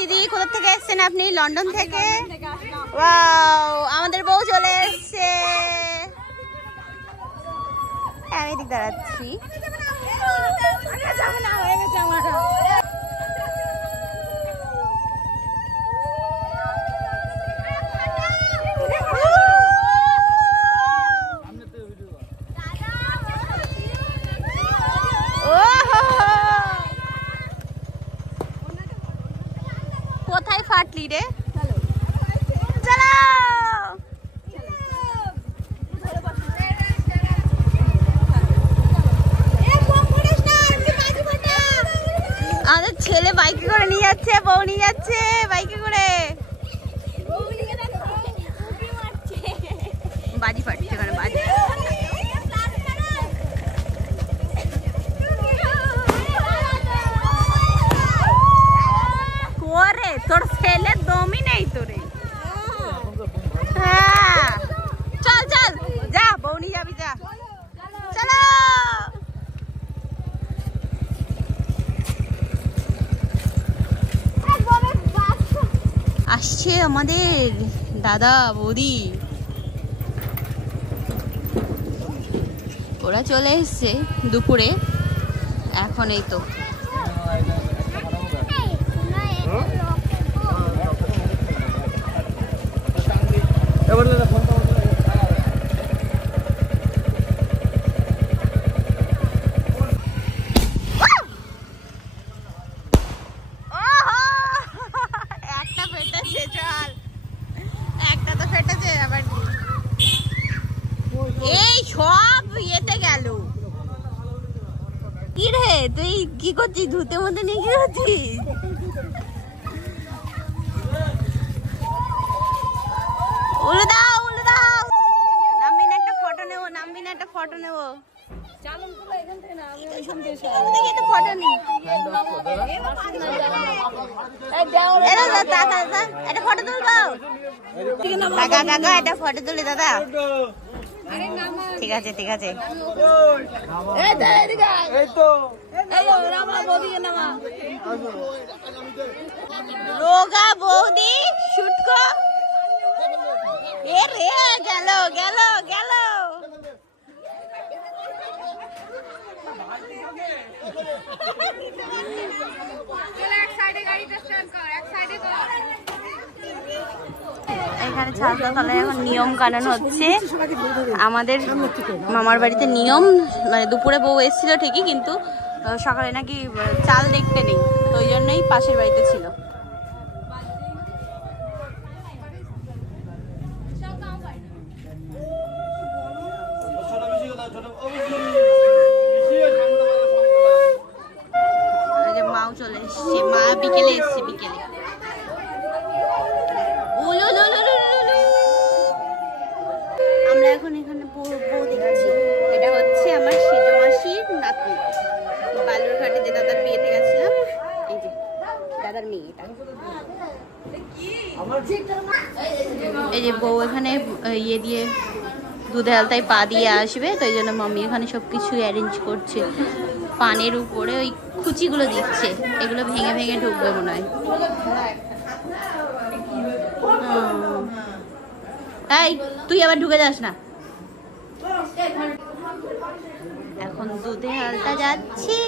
দিদি, কোথা থেকে এসেছেন আপনি? লন্ডন থেকে। ওয়াও, আমাদের বউ চলে এসছে। আমি এদিক দাঁড়াচ্ছি। কোথায় ফাটলি রে? চলো। আমাদের ছেলে বাইকে করে নিয়ে যাচ্ছে, বউ নিয়ে যাচ্ছে বাইকে করে। বাজি ফাটছে, মানে বাজি। ওরে তোর ছেলে দমই নেই তোরে। হ্যাঁ চল চল, যা বউ নিয়ে যাবি, যা চলো। আসছে আমাদের দাদা বৌদি, ওরা চলে এসছে দুপুরে। এখন এই তো একটা ফেটেছে, চল একটা তো ফেটেছে আবার। এই সব ইয়েতে গেল। কি রে তুই কি করছিস? ধুতে মধ্যে নিয়ে কি করছিস? উল্টো দাও, উল্টো দাও। নামবিন একটা ফটো নেবো, নামবিন একটা ফটো নেবো। একটা ফটো নি, একটা ফটো তুল দাও। কাকা কাকা একটা ফটো তুলি দাদা। ঠিক আছে ঠিক আছে। রোগা বৌদি শুট কর। এ রে গেল গেল গেল। এখানে ছাদটা তলায় এখন নিয়ম কানুন হচ্ছে। আমাদের মামার বাড়িতে নিয়ম, মানে দুপুরে বউ এসেছিল ঠিকই, কিন্তু সকালে নাকি চাল দেখতে নেই, তো ওই জন্যই পাশের বাড়িতে ছিল। মাও চলে এসছে, মা বিকেলে এসছে, বিকেলে। আমরা এখন এখানে বউ দেখছি। এটা হচ্ছে আমার সেজ মাসির নাতনি, বালুরঘাটে যে দাদার বিয়েতে গেছিলাম, এই যে দাদার মেয়ে। এটা এই যে বউ এখানে ইয়ে দিয়ে দুধে আলতায় পা দিয়ে আসবে, তো এই জন্য মাম্মি এখানে সবকিছু অ্যারেঞ্জ করছে। পানের উপরে ওই কুচিগুলো দিচ্ছে, এগুলো ভেঙে ভেঙে ঢুকবে মনে হয়। এই তুই আবার ঢুকে যাস না। এখন দুধে আলতা যাচ্ছে।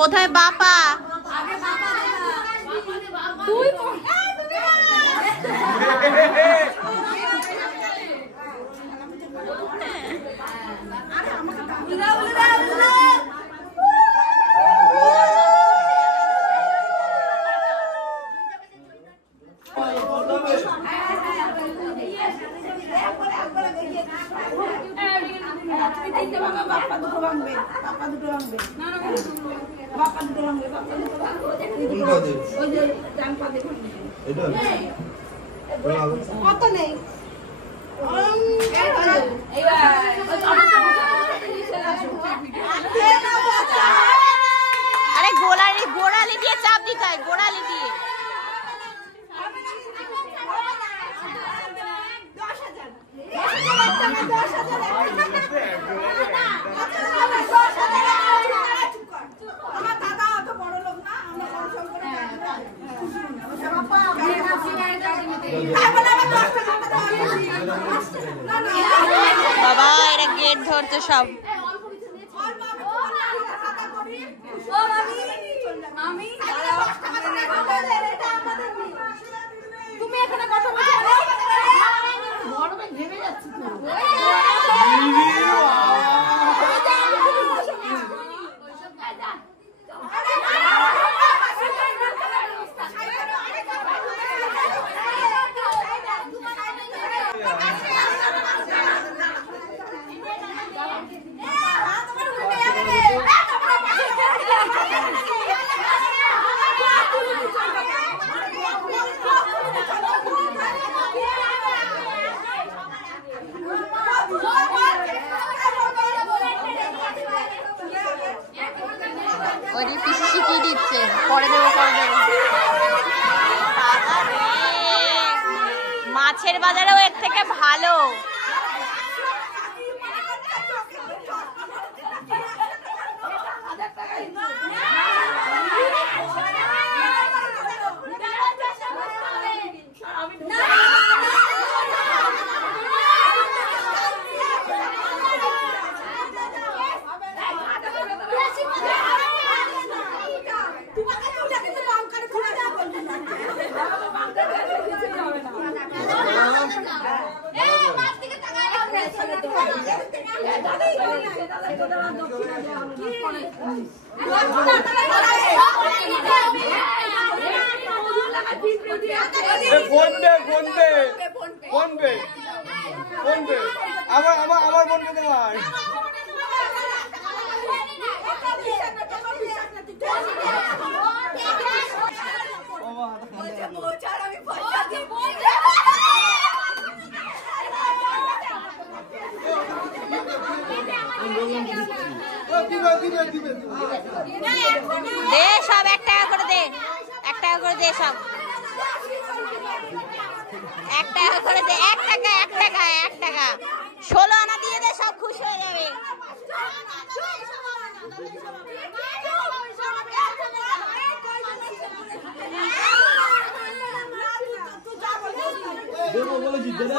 কোথায় বাপা? তুই আরে গোড়ালি দিয়ে চাপ দিতে হয়, গোড়ালি দিয়ে। বাবা এরা গেট ধরছে সব। তুমি এখানে কথা বলছো ভেবে যাচ্ছি ওদের পিসি শিখিয়ে দিচ্ছে, পরে দেবো পরে দেবো। মাছের বাজারেও এর থেকে ভালো। আমার বোনকে তোমার দে সব 1 টাকা করে দে, 1 টাকা করে দে সব, 1 টাকা করে দে, 1 টাকা 1 টাকা 1 টাকা 16 আনা দিয়ে দে, সব খুশি হয়ে যাবে। দেবো বলেছি দাদা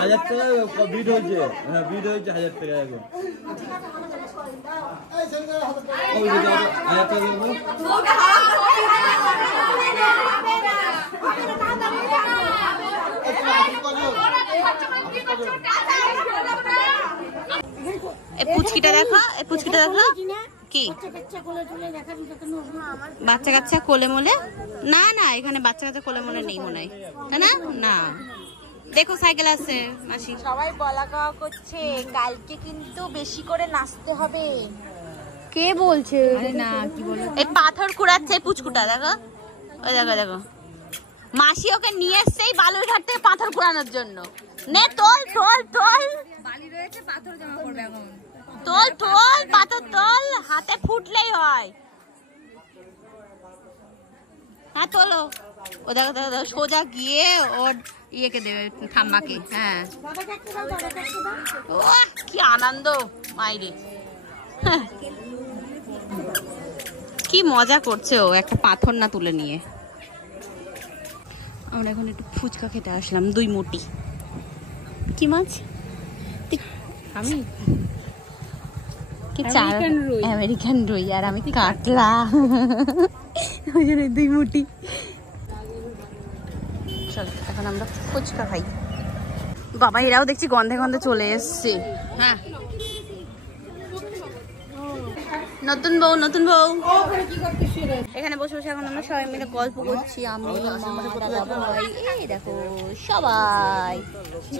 1000 টাকা বিড হয়েছে, হ্যাঁ বিড হয়েছে 1000 টাকা এখন। 1000 টাকা দেবো। পুচকিটা দেখো, এই পুচকিটা দেখো কি বাচ্চা কাচ্চা কোলে মোলে, না না এখানে বাচ্চা কাচ্চা কোলে মোলে নেই মনে হয়, না না দেখো সাইকেল আছে মাসি। সবাই বলা গাওয়া করছে কালকে কিন্তু বেশি করে নাচতে হবে। কে বলছে? না কি বল, এই পাথর কুড়াচ্ছে পুচকুটা দেখো, ওই দেখো দেখো মাসি ওকে নিয়ে এসছে এই বালুরঘাট থেকে পাথর কুড়ানোর জন্য। নে তোল তোল তোল, বালি রয়েছে পাথর জমা করবে এখন, তোল তোল পাথর তোল, হাতে ফুটলেই হয়। হ্যাঁ তোলো, ও দেখো দেখো সোজা গিয়ে ওর ইয়েকে দেবে ঠাম্মাকে। হ্যাঁ ও কি আনন্দ মাইরে, কি মজা করছে ও একটা পাথর না তুলে নিয়ে। আমরা এখন একটু ফুচকা খেতে আসলাম, 2 মুটি। কি মাছ? আমি আমেরিকান রুই আর আমি কাতলা, ওই জন্য 2 মুটি। চলো এখন আমরা ফুচকা খাই। বাবা এরাও দেখছি গন্ধে গন্ধে চলে এসছে। হ্যাঁ নতুন বউ নতুন বউ এখানে বসে বসে এখন আমরা সবাই মিলে গল্প করছি। আমি দাদা ভাই, এই দেখো সবাই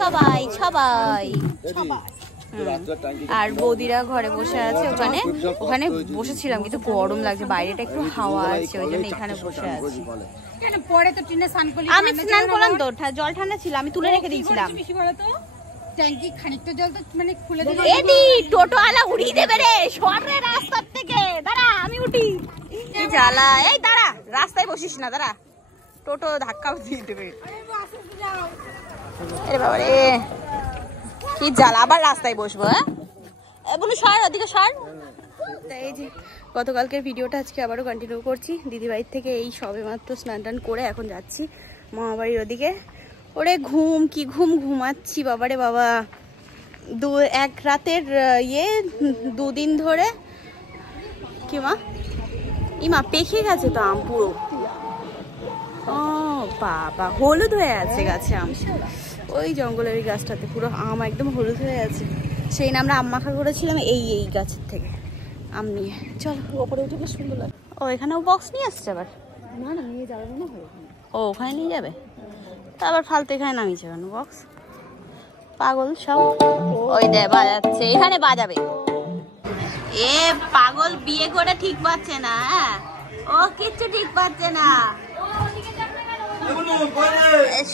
সবাই সবাই, আর বৌদিরা ঘরে বসে আছে। ওখানে ওখানে বসেছিলাম কিন্তু গরম লাগছে, বাইরেটা একটু হাওয়া আছে ওই জন্য এখানে বসে আছি। আমি স্নান করলাম তো, জল ঠান্ডা ছিল, আমি তুলে রেখে দিয়েছিলাম। টোটো আলা উড়িয়ে দেবে রে, সর রে রাস্তার থেকে, দাঁড়া আমি উঠি। জ্বালা, এই দাঁড়া রাস্তায় বসিস না, দাঁড়া, টোটো ধাক্কা দিয়ে দেবে। আরে বাবা রে, কি জ্বালা, আবার রাস্তায় বসবো। হ্যাঁ বলুন সর, ওদিকে সর। এই যে গতকালকের ভিডিওটা আজকে আবারও কন্টিনিউ করছি। দিদিবাড়ির থেকে এই সবে মাত্র স্নান টান করে এখন যাচ্ছি মামাবাড়ির ওদিকে। ওরে ঘুম, কি ঘুম ঘুমাচ্ছি বাবারে বাবা। এক রাতের দুদিন ধরে কি মা, ইমা পেকে গেছে তো আম পুরো। ও বাবা, হলুদ হয়ে আছে গাছে আম, ওই জঙ্গলের ওই গাছটাতে পুরো আম একদম হলুদ হয়ে আছে। সেই না আমরা আম মাখা করেছিলাম এই গাছের থেকে আম নিয়ে। চলো ওপরে উঠে বেশ সুন্দর লাগে। ও এখানেও বক্স নিয়ে আসছে আবার? না না, নিয়ে যাবে না। ও ওখানে নিয়ে যাবে, তা আবার ফালতু এখানে নামিয়েছে কেন বক্স? পাগল সব। ওই দে বাজাচ্ছে, এখানে বাজাবে। এ পাগল বিয়ে করে ঠিক পাচ্ছে না, ও কিচ্ছু ঠিক পাচ্ছে না।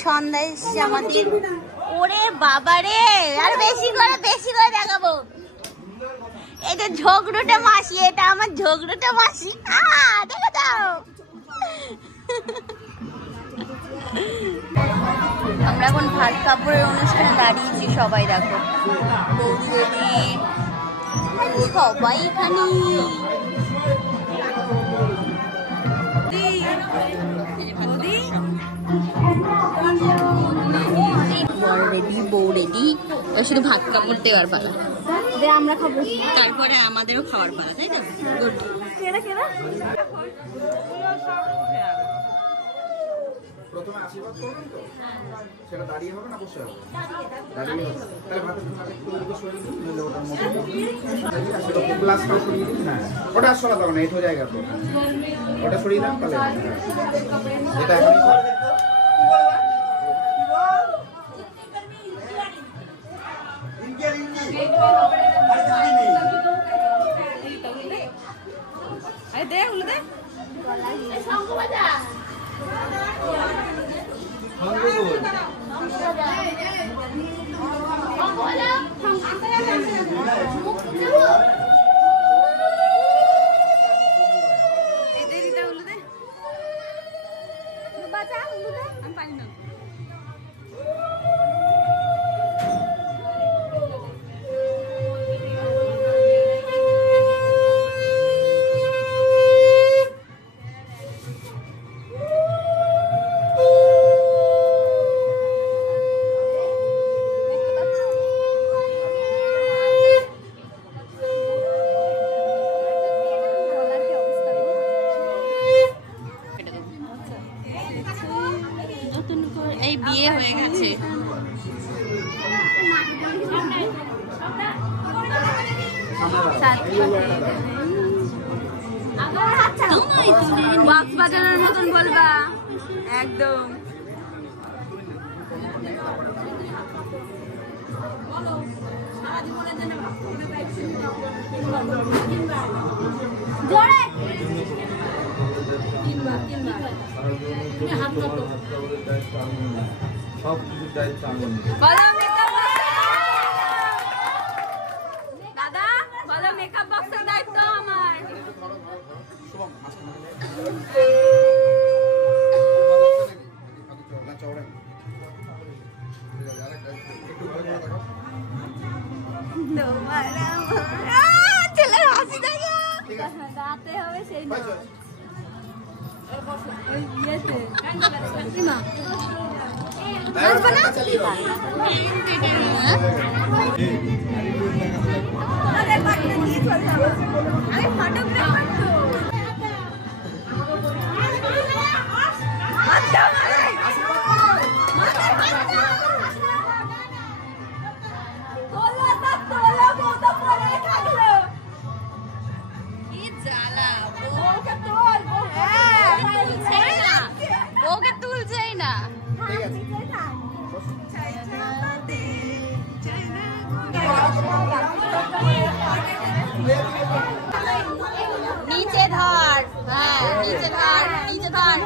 সন্ধ্যায় আমাদের, ওরে বাবা রে, আর বেশি করে দেখাবো। এটা ঝগড়ুটে মাসি, এটা আমার ঝগড়ুটে মাসি। দেখো দাও, আমরা এখন ভাত কাপড়ের অনুষ্ঠানে দাঁড়িয়েছি, সবাই দেখো, বৌদি সবাই এখানে। রেডি, বউ রেডি, শুধু ভাত কাপড় দেওয়ার পালা, আমরা খাবো, তারপরে আমাদেরও খাওয়ার পালা, তাই তো? গুড। প্রথমে আশীর্বাদ করবেন তো, সেটা দাঁড়িয়ে হবে না বসে হবে? দাঁড়িয়ে হবে। তাহলে ভাতের একটু সরিয়ে দিন, নইলে ওটার মধ্যে গ্লাসটা সরিয়ে দিন। না ওটা আসলে তখন না, এঠো জায়গা তো ওটা সরিয়ে দেন, তাহলে এটা এখন এই বিয়ে হয়ে গেছে। বক্স বাজানোর মতন বলবা একদম। সব কিছুর দায়িত্ব আমি নিই। দাদা বলো, মেকআপ বক্সের দায়িত্ব আমার। ছেলের হাসি দেখো, দাঁতে হবে সেই না। ওকে তুলছেই না। নিচে ধর, হ্যাঁ নিচে ধর, নিচে ধর।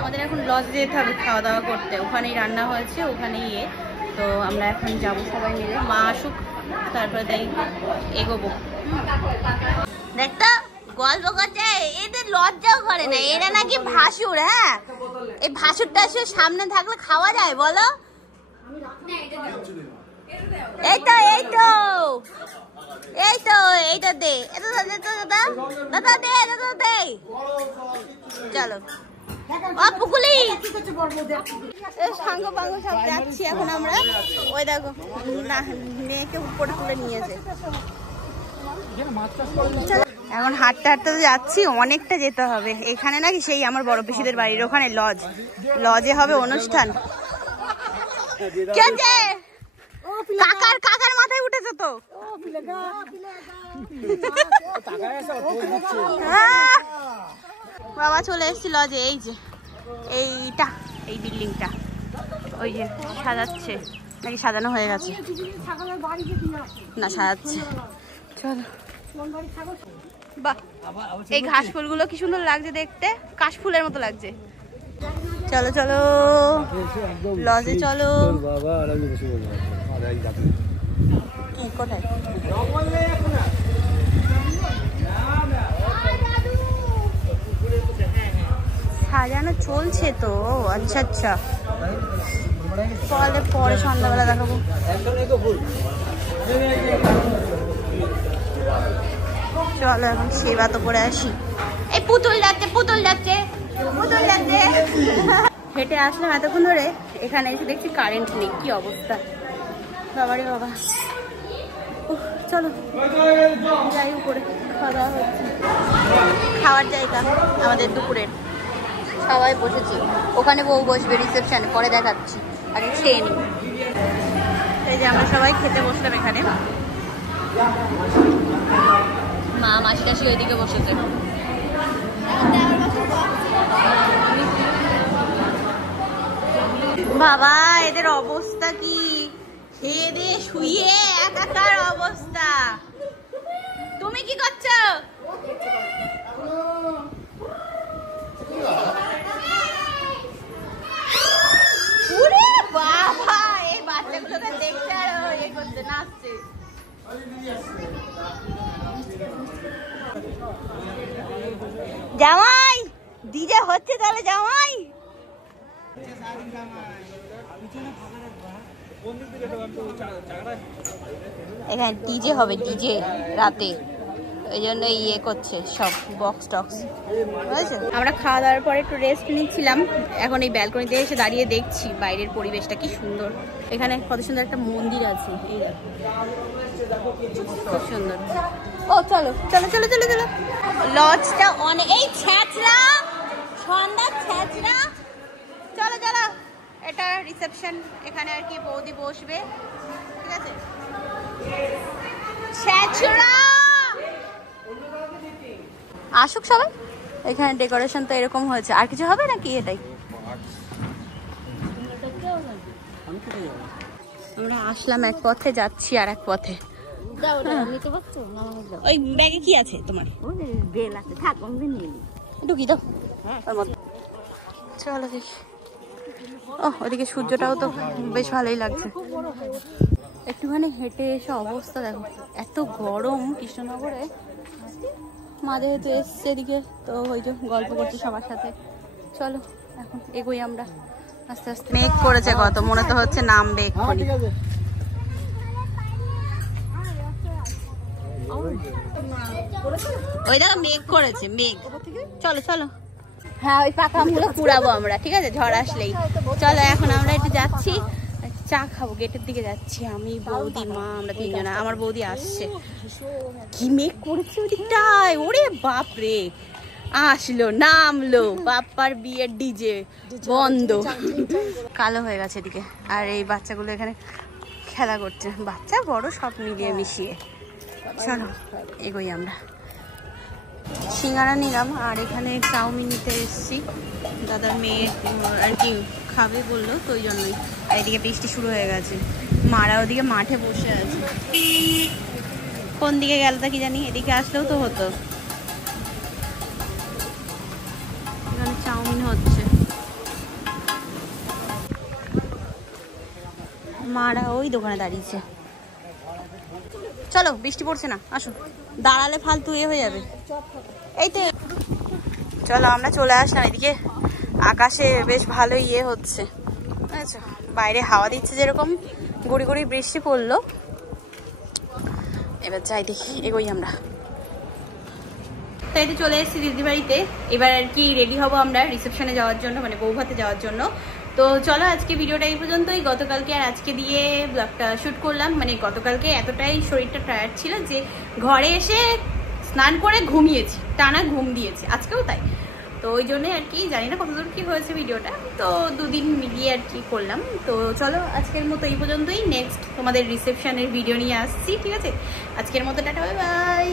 আমাদের এখন লজে যেতে হবে খাওয়া দাওয়া করতে, ওখানেই রান্না হয়েছে, ওখানেই তো আমরা এখন যাবো সবাই মিলে, মা আসুক তারপরে তাই এগোবো। দেখতা গল্প করছে, এদের লজ্জাও করে না, এরা নাকি ভাসুর। হ্যাঁ, এই ভাসুরটা সামনে থাকলে খাওয়া যায় বলো? এই তো এই তো এই তো এইটা দে, দাদা দে, দাদা দে, চলো পুকুলি সাঙ্গ পাঙ্গ সব যাচ্ছি এখন আমরা। ওই দেখো না, মেয়েকে উপরে তুলে নিয়েছে। এখন হাঁটতে হাঁটতে যাচ্ছি, অনেকটা যেতে হবে। এখানে নাকি সেই আমার বড় পিসিদের বাড়ির ওখানে লজে হবে অনুষ্ঠান। কাকার মাথায় উঠেছে তো। বাবা চলে এসেছি লজে। এই যে এইটা, এই বিল্ডিংটা, ওই যে সাজাচ্ছে নাকি সাজানো হয়ে গেছে, না সাজাচ্ছে। চলো, বাহ, এই ঘাস ফুলগুলো কি সুন্দর লাগছে দেখতে, কাশফুলের মতো লাগছে। চলো চলো লজে চলো। কোথায় সাজানো চলছে তো? আচ্ছা আচ্ছা, পরে সন্ধ্যাবেলা দেখাবো। চলো এখন সেবা তো করে আসি। এই পুতুল যাচ্ছে, পুতুল যাচ্ছে, পুতুল যাচ্ছে। হেঁটে আসলাম এতক্ষণ ধরে, এখানে এসে দেখছি কারেন্ট নেই, কি অবস্থা বাবারে বাবা। চলো যাই উপরে, খাওয়া দাওয়া হচ্ছে, খাওয়ার জায়গা আমাদের দুপুরের। সবাই বসেছি, ওখানে বউ বসবে রিসেপশনে, পরে দেখাচ্ছি, আগে খেয়ে নিই। এই যে আমরা সবাই খেতে বসলাম এখানে, মা মাসি টাসি ওইদিকে বসেছে। বাবা এদের অবস্থা কি, খেয়ে দিয়ে শুয়ে একাকার অবস্থা। তুমি কি করছো? বাবা এই বাচ্চাগুলোকে দেখতে আর ইয়ে করতে, নাচছে। জামাই ডিজে হচ্ছে তাহলে, জামাই এখানে ডিজে হবে, ডিজে রাতে, ওই জন্য ইয়ে করছে সব বক্স টক্স। আমরা খাওয়া দাওয়ার পরে একটু রেস্ট নিচ্ছিলাম, এখন এই ব্যালকনিতে এসে দাঁড়িয়ে দেখছি বাইরের পরিবেশটা কি সুন্দর। এখানে কত সুন্দর একটা মন্দির আছে, এই দেখো খুব সুন্দর। ও চলো চলো চলো চলো চলো, লজটা অনেক, এই ছ্যাঁচড়া সন্ধ্যা ছ্যাঁচড়া। চলো চলো, এটা রিসেপশন, এখানে আর কি বৌদি বসবে, ঠিক আছে। ছ্যাঁচড়া আসুক সবাই, এখানে ডেকোরেশন তো এরকম হয়েছে, আর কিছু হবে নাকি এটাই? আমরা আসলাম এক পথে, যাচ্ছি আর এক পথে। ওই ব্যাগে কি আছে তোমার? ঢুকি দাও। চলো দেখি। ও ওদিকে সূর্যটাও তো বেশ ভালোই লাগছে। একটুখানি হেঁটে এসে অবস্থা দেখো, এত গরম কৃষ্ণনগরে। মা যেহেতু এসছে এদিকে, তো ওই যে গল্প করছি সবার সাথে। চলো এখন এগোই আমরা আস্তে আস্তে। মেঘ করেছে কত, মনে তো হচ্ছে নামবে এক্ষুনি। ওই দেখো মেঘ করেছে, মেঘ। চলো চলো, হ্যাঁ ওই পাকা আমগুলো কুড়াবো আমরা, ঠিক আছে, ঝড় আসলেই। চলো এখন আমরা একটু যাচ্ছি, চা খাবো, গেটের দিকে যাচ্ছি আমি, বৌদি, মা, আমরা তিনজনা। আমার বৌদি আসছে। কি মেঘ করেছে ওদিকটায়, ওরে বাপরে, আসলো নামলো, বাপ্পার বিয়ের ডিজে বন্ধ, কালো হয়ে গেছে এদিকে। আর এই বাচ্চাগুলো এখানে খেলা করছে, বাচ্চা বড় সব মিলিয়ে মিশিয়ে। চলো এগোই আমরা। সিঙ্গারা নিলাম, আর এখানে চাউমিন নিতে এসেছি, দাদার মেয়ে আর কি খাবে বললো, তো ওই জন্যই। আর এদিকে বৃষ্টি শুরু হয়ে গেছে, মারা ওদিকে মাঠে বসে আছে। কোন দিকে গেল তা কি জানি, এদিকে আসলেও তো হতো। চাউমিন হচ্ছে। মারা ওই দোকানে দাঁড়িয়েছে। চলো, বৃষ্টি পড়ছে না, আসো। দাঁড়ালে ফালতু হয়ে যাবে। এই তো চলো আমরা চলে আসলাম। এদিকে আকাশে বেশ ভালো হচ্ছে, আচ্ছা বাইরে হাওয়া দিচ্ছে, যেরকম গুড়ি গুড়ি বৃষ্টি পড়লো। এবার যাই দেখি, এগোই আমরা। তাই তো চলে এসেছি দিদি বাড়িতে। এবার আর কি রেডি হব আমরা রিসেপশনে যাওয়ার জন্য, মানে বৌভাতে যাওয়ার জন্য। তো চলো আজকে ভিডিওটা এই পর্যন্তই। গতকালকে আর আজকে দিয়ে ব্লগটা শ্যুট করলাম। মানে গতকালকে এতটাই শরীরটা টায়ার্ড ছিল যে ঘরে এসে স্নান করে ঘুমিয়েছি, টানা ঘুম দিয়েছি, আজকেও তাই। তো ওই জন্যে আর কি জানি না কতদূর কি হয়েছে ভিডিওটা, তো দুদিন মিলিয়ে আর কি করলাম। তো চলো আজকের মতো এই পর্যন্তই। নেক্সট তোমাদের রিসেপশনের ভিডিও নিয়ে আসছি, ঠিক আছে? আজকের মতো টাটা, বাই বাই।